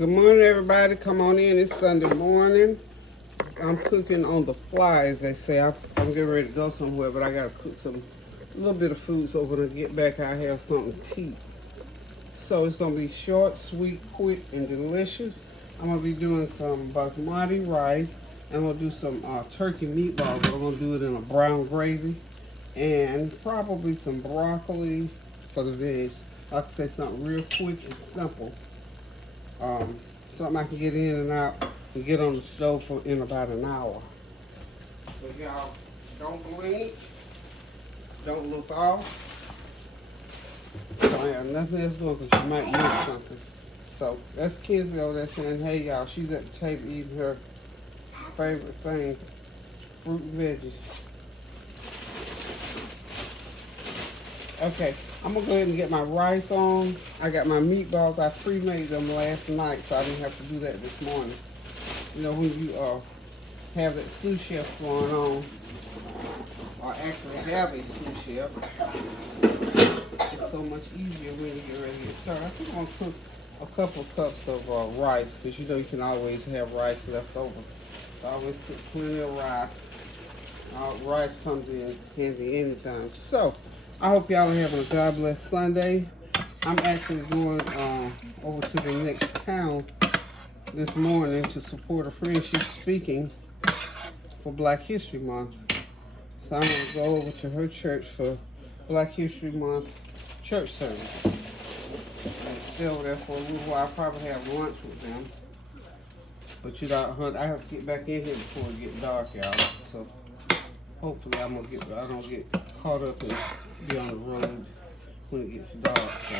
Good morning, everybody. Come on in. It's Sunday morning. I'm cooking on the fly, as they say. I'm getting ready to go somewhere, but I gotta cook a little bit of food so when I get back, I have something to eat. So it's gonna be short, sweet, quick, and delicious. I'm gonna be doing some basmati rice. I'm gonna do some turkey meatballs, but I'm gonna do it in a brown gravy, and probably some broccoli for the veg. Like I say, something real quick and simple. Um, Something I can get in and out and get on the stove for in about an hour. But y'all, don't blink, don't look off. Don't have nothing else going because you might miss something. So that's Kenzie over there saying, hey y'all, she's at the table eating her favorite thing, fruit and veggies. Okay, I'm gonna go ahead and get my rice on. I got my meatballs. I pre-made them last night, so I didn't have to do that this morning. You know, when you have that sous chef going on, or actually have a sous chef, it's so much easier when you get ready to get started. I think I'm gonna cook a couple cups of rice, because you know you can always have rice left over. So I always cook plenty of rice. Rice comes in handy anytime. So I hope y'all are having a God bless Sunday. I'm actually going over to the next town this morning to support a friend. She's speaking for Black History Month. So I'm going to go over to her church for Black History Month church service. And stay over there for a little while. I'll probably have lunch with them. But you know, I have to get back in here before it gets dark, y'all. So hopefully I don't get caught up and be on the road when it gets dark. So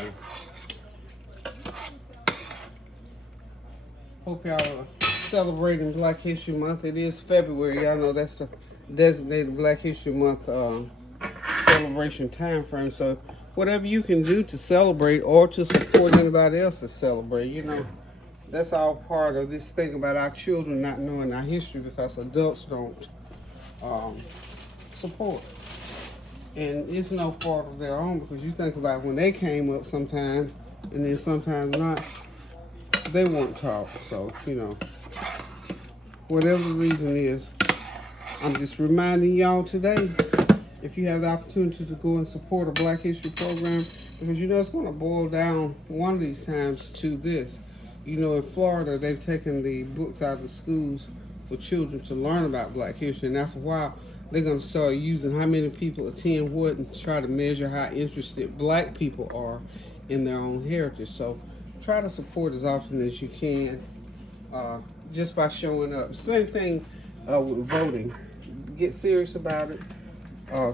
hope y'all are celebrating Black History Month. It is February. Y'all know that's the designated Black History Month celebration time frame. So whatever you can do to celebrate or to support anybody else to celebrate, you know, that's all part of this thing about our children not knowing our history because adults don't support. And it's no fault of their own because you think about when they came up sometimes and then sometimes not, they weren't taught. So, you know, whatever the reason is, I'm just reminding y'all today, if you have the opportunity to go and support a Black History program, because you know it's going to boil down one of these times to this. You know, in Florida, they've taken the books out of the schools for children to learn about Black history, and after a while, they're going to start using how many people attend what and try to measure how interested Black people are in their own heritage. So try to support as often as you can just by showing up. Same thing with voting. Get serious about it.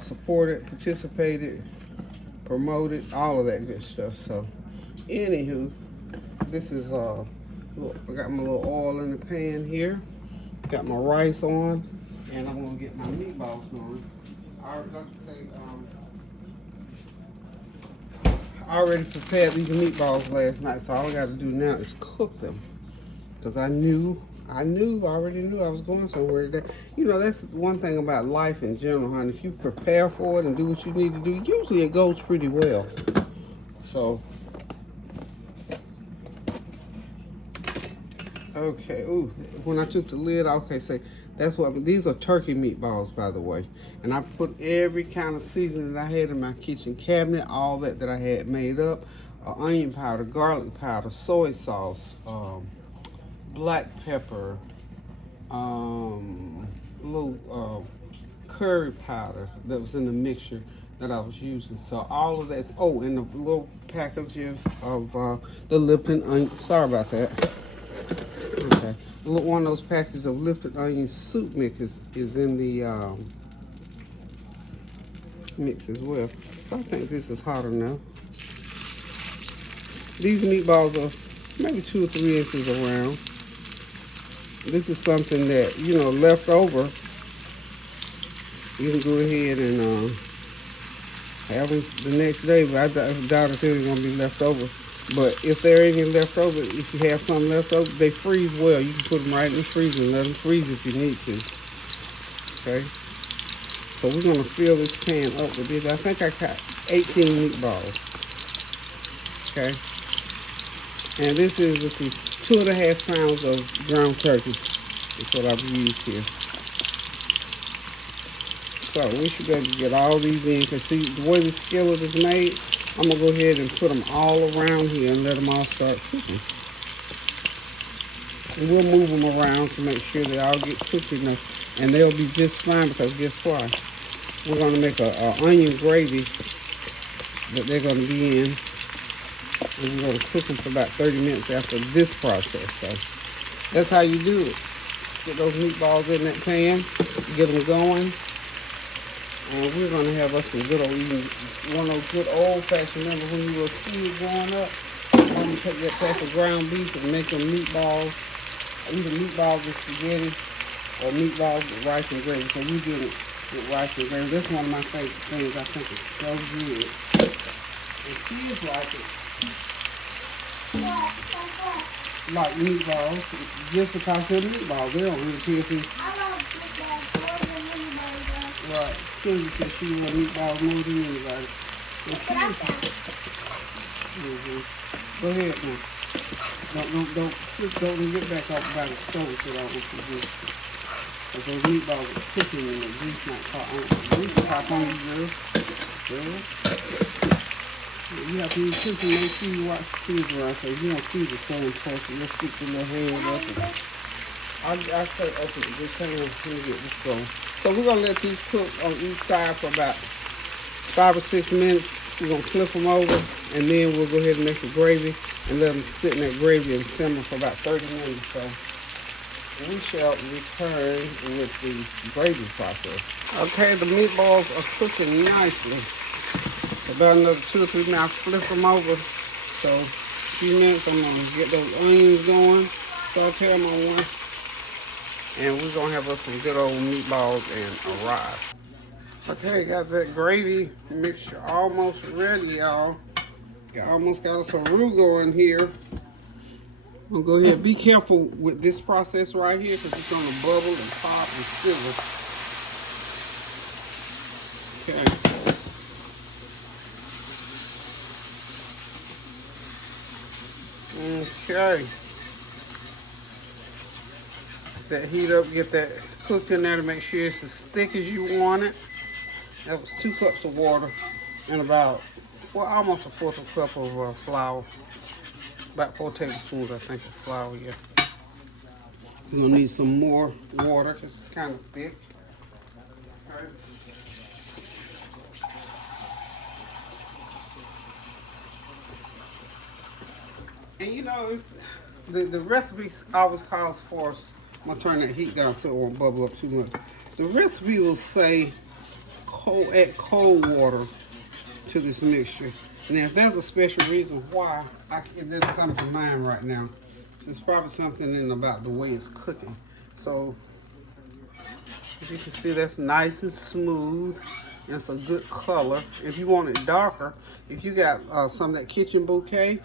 Support it, participate it, promote it, all of that good stuff. So anywho, this is I got my little oil in the pan here. Got my rice on. And I'm gonna get my meatballs going. I already prepared these meatballs last night, so all I gotta do now is cook them. Cause I already knew I was going somewhere today. You know, that's one thing about life in general, honey. If you prepare for it and do what you need to do, usually it goes pretty well. So, okay, ooh, when I took the lid off, okay, say, that's what, these are turkey meatballs, by the way. And I put every kind of seasoning that I had in my kitchen cabinet, all that I had made up. Onion powder, garlic powder, soy sauce, black pepper, little curry powder that was in the mixture that I was using. So all of that, oh, and the little packages of the Lipton onion, sorry about that. Okay. One of those packages of Lipton onion soup mix is in the mix as well. So I think this is hot enough. These meatballs are maybe 2 or 3 inches around. This is something that, you know, left over. You can go ahead and have it the next day, but I doubt if they're going to be left over. But if there ain't any left over, if you have some left over, they freeze well. You can put them right in the freezer and let them freeze if you need to. Okay? So we're going to fill this pan up with this. I think I got 18 meatballs. Okay? And this is, let's see, 2.5 pounds of ground turkey is what I've used here. So we should be able to get all these in, because see the way the skillet is made, I'm gonna go ahead and put them all around here and let them all start cooking. And we'll move them around to make sure they all get cooked enough, and they'll be just fine, because guess why? We're gonna make a onion gravy that they're gonna be in, and we're gonna cook them for about 30 minutes after this process. So that's how you do it. Get those meatballs in that pan, get them going. And we're going to have us some good old, one of those good old-fashioned, remember when you were a kid growing up, when you take that pack of ground beef and make them meatballs, either meatballs with spaghetti or meatballs with rice and gravy. So we did it with rice and gravy. That's one of my favorite things. I think it's so good. And kids like it. Like meatballs, just because they're meatballs. They don't really care if it's... Right. Cindy said she would meatballs more than anybody. Go ahead now. Don't get back up by the stove so I don't want you to do. Because those meatballs are cooking and the grease not caught on. The grease is hot on you, girl. You have to use cooking, make sure you watch the cheese around, so you don't see the same person. You'll stick your little hand up. I'll say open it. Just hang on. Let me get this going. So we're going to let these cook on each side for about 5 or 6 minutes. We're going to flip them over, and then we'll go ahead and make the gravy and let them sit in that gravy and simmer for about 30 minutes. So we shall return with the gravy process. Okay, the meatballs are cooking nicely. About another 2 or 3 minutes, I'll flip them over. So a few minutes, I'm going to get those onions going, saute them on one. And we're going to have us some good old meatballs and a rice. Okay, got that gravy mixture almost ready, y'all. Almost got us a roux going here. I'm going to go ahead and be careful with this process right here, because it's going to bubble and pop and sizzle. Okay. That heat up, get that cooked in there to make sure it's as thick as you want it. That was 2 cups of water and about, well, almost a 1/4 cup of flour. About 4 tablespoons, I think, of flour, yeah. We're gonna need some more water because it's kind of thick. Okay. And you know, it's, the recipe always calls for us. I'm gonna turn that heat down so it won't bubble up too much. The recipe will say add cold water to this mixture. Now, if there's a special reason why, it doesn't come to mind right now. It's probably something in about the way it's cooking. So, as you can see, that's nice and smooth. And it's a good color. If you want it darker, if you got some of that kitchen bouquet,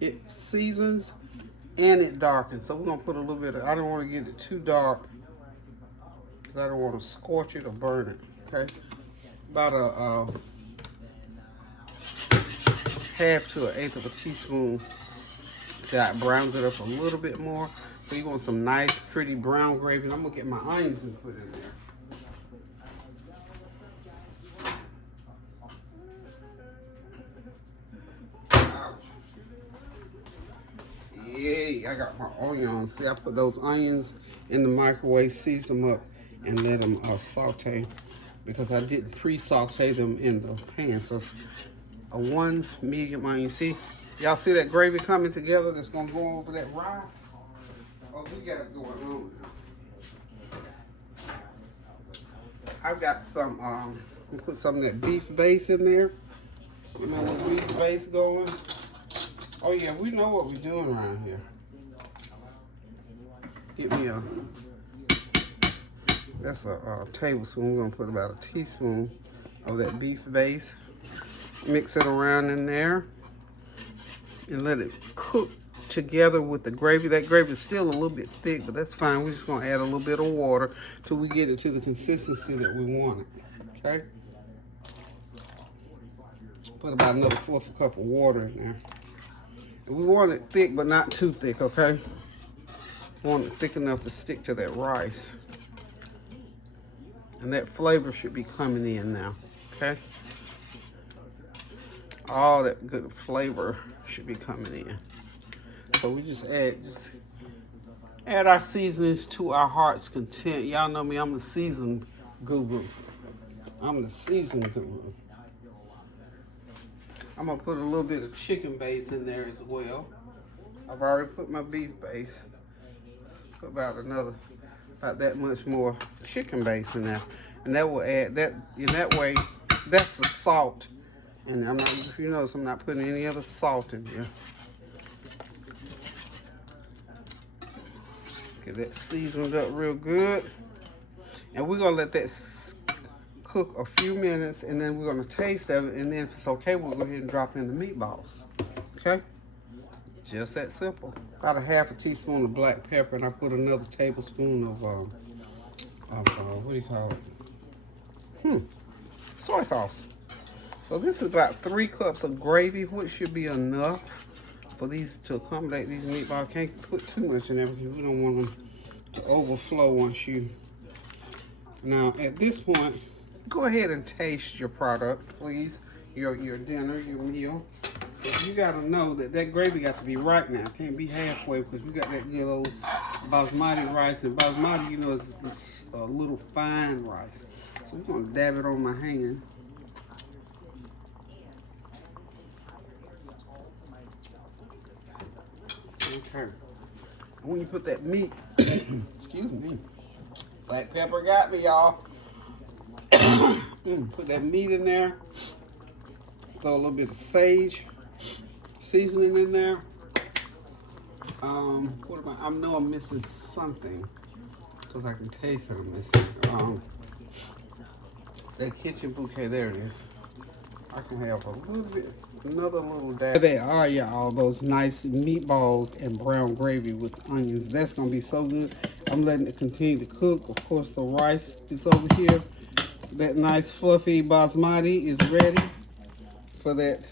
it seasons and it darkens. So we're gonna put a little bit of, I don't want to get it too dark because I don't want to scorch it or burn it. Okay, about a 1/2 to 1/8 of a teaspoon. That browns it up a little bit more. So you want some nice pretty brown gravy. And I'm gonna get my onions and put in there. Yay, I got my onions. See, I put those onions in the microwave, season them up, and let them saute, because I didn't pre-saute them in the pan. So it's a 1 medium onion. See, y'all see that gravy coming together that's gonna go over that rice? Oh, we got it going on now. I've got some, put some of that beef base in there. You know, the beef base going. Oh yeah, we know what we're doing around here. Get me that's a tablespoon. We're gonna put about a teaspoon of that beef base. Mix it around in there and let it cook together with the gravy. That gravy is still a little bit thick, but that's fine. We're just gonna add a little bit of water till we get it to the consistency that we want it. Okay? Put about another 1/4 cup of water in there. We want it thick, but not too thick, okay? We want it thick enough to stick to that rice. And that flavor should be coming in now, okay? All that good flavor should be coming in. So we just add our seasonings to our heart's content. Y'all know me, I'm the seasoned guru. I'm the seasoned guru. I'm gonna put a little bit of chicken base in there as well. I've already put my beef base. Put about that much more chicken base in there. And that will add that, in that way, that's the salt. And I'm not, if you notice, I'm not putting any other salt in here. Get that seasoned up real good. And we're gonna let that cook a few minutes, and then we're gonna taste of it, and then if it's okay, we'll go ahead and drop in the meatballs. Okay? Just that simple. About a half a teaspoon of black pepper, and I put another tablespoon of what do you call it? Soy sauce. So this is about 3 cups of gravy, which should be enough for these to accommodate these meatballs. Can't put too much in there because we don't want them to overflow once you. Now at this point, go ahead and taste your product, please. Your dinner, your meal. You gotta know that that gravy got to be right now. It can't be halfway because you got that good old basmati rice, and basmati, you know, is a little fine rice. So we're gonna dab it on my hand. Okay. And when you put that meat, excuse me, black pepper got me, y'all. Put that meat in there. Throw a little bit of sage seasoning in there. What am I know I'm missing something because I can taste that I'm missing. That kitchen bouquet, there it is. I can have a little bit, another little dab. There they are, y'all, those nice meatballs and brown gravy with onions. That's gonna be so good. I'm letting it continue to cook. Of course, the rice is over here. That nice fluffy basmati is ready for that.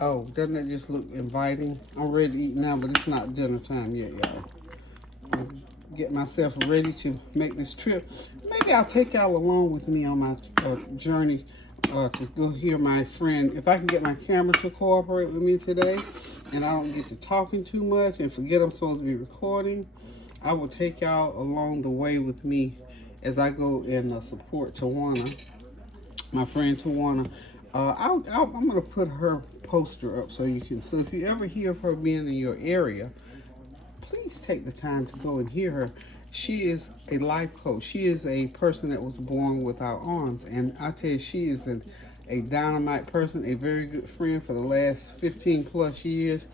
Oh, doesn't it just look inviting? I'm ready to eat now, but it's not dinner time yet, y'all. Get myself ready to make this trip. Maybe I'll take y'all along with me on my journey to go hear my friend. If I can get my camera to cooperate with me today, and I don't get to talking too much and forget I'm supposed to be recording, I will take y'all along the way with me as I go and support Tawana, my friend Tawana. I'm going to put her poster up so you can, so if you ever hear of her being in your area, please take the time to go and hear her. She is a life coach. She is a person that was born without arms. And I tell you, she is a dynamite person, a very good friend for the last 15 plus years.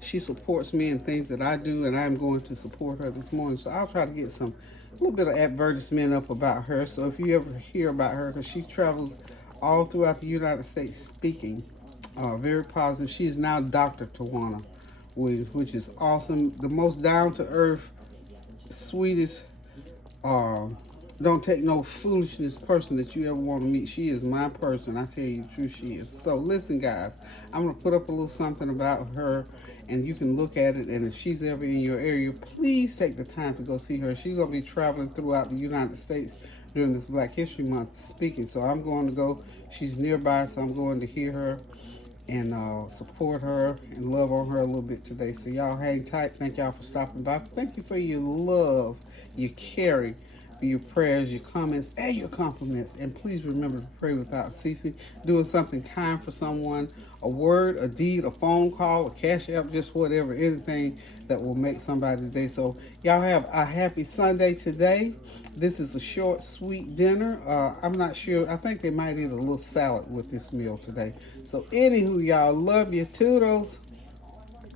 She supports me in things that I do, and I'm going to support her this morning. So I'll try to get a little bit of advertisement up about her. So if you ever hear about her, because she travels all throughout the United States speaking, very positive. She is now Dr. Tawana, which is awesome. The most down-to-earth, sweetest, don't take no foolishness person that you ever want to meet. She is my person. I tell you the truth, she is. So listen, guys, I'm going to put up a little something about her, and you can look at it, and if she's ever in your area, please take the time to go see her. She's going to be traveling throughout the United States during this Black History Month speaking. So I'm going to go. She's nearby, so I'm going to hear her and support her and love on her a little bit today. So y'all hang tight. Thank y'all for stopping by. Thank you for your love, your caring, for your prayers, your comments, and your compliments. And please remember to pray without ceasing. Doing something kind for someone, a word, a deed, a phone call, a cash app, just whatever, anything that will make somebody's day. So y'all have a happy Sunday today. This is a short, sweet dinner. I'm not sure. I think they might eat a little salad with this meal today. So anywho, y'all, love you. Toodles.